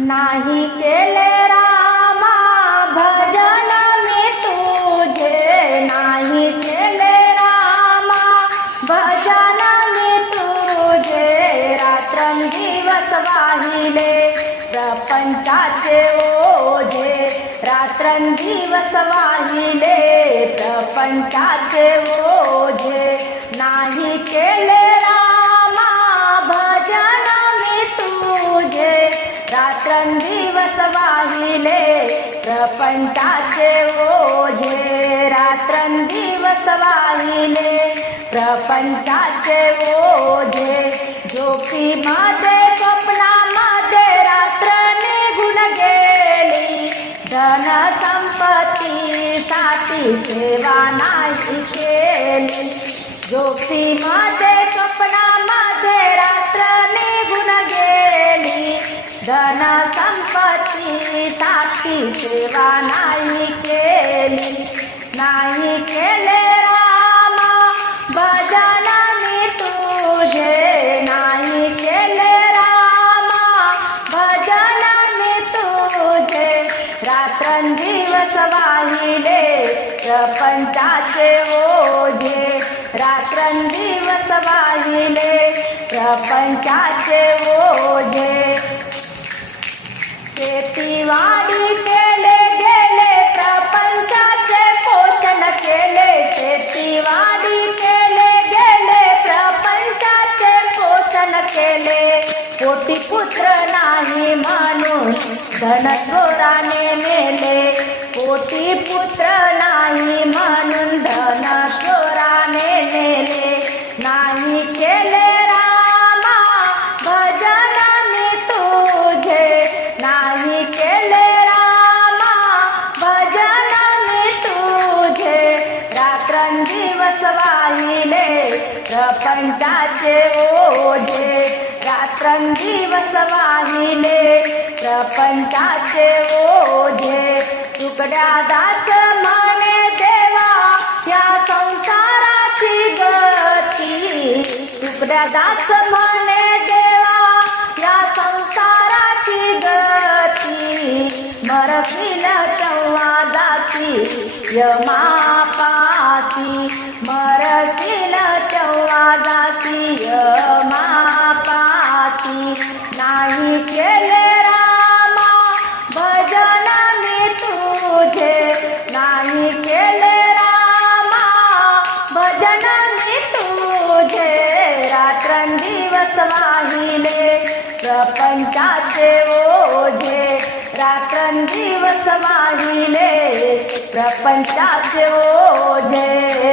नाही केले रामा भजन मी तुझे नाही केले रामा भजन मी तुझे. रात्रंदिवस वाहिले प्रपंचाचे ओझे. रात्रंदिवस वाहिले प्रपंचाचे ओझे. रात्रंदिवस वाहिले प्रपंचाचे ओझे. रात्रंदिवस वाहिले प्रपंचाचे ओझे. झोपी माझे स्वप्ना माझे रात्र निघून गेली. धन संपत्ती साठी सेवा नाही केली. झोपी स्वप्ना मादे रात्र निघून गेली. धन संपत्ती साक्षी सेवा नाही केली. नाही केले रामा भजन मी तुझे. नाही केले रामा भजन मी तुझे. रात्रंदिवस वाहिले प्रपंचाचे ओझे. रात्रंदिवस वाहिले प्रपंचाचे ओझे. शेतीवाडी केले गेले प्रपंचाचे पोषण केले. शेतीवाडी केले गेले प्रपंचाचे पोषण केले. पोटी पुत्र नाही म्हणून धन चोराने मेले. पोटी पुत्र नाही मानून धन चोराने मेले. नाही केले वाहिले प्रपंचाचे ओझे. रात्रंदिवस वाहिले प्रपंचाचे ओझे. तुकड्या दास माने देवा या संसाराची गती. तुकड्या दास माने देवा या संसाराची गती. मरतील तेव्हा दासी यमापासी मरतील तेव्हा दासी यमापासी नाही केले रामा भजन मी तुझे. नाही केले रामा भजन मी तुझे. रात्रंदिवस वाहिले प्रपंचाचे ओझे. रात्रंदिवस वाहिले प्रपंचाचे ओझे.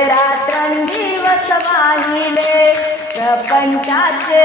रात्रंदिवस वाहिले प्रपंचाचे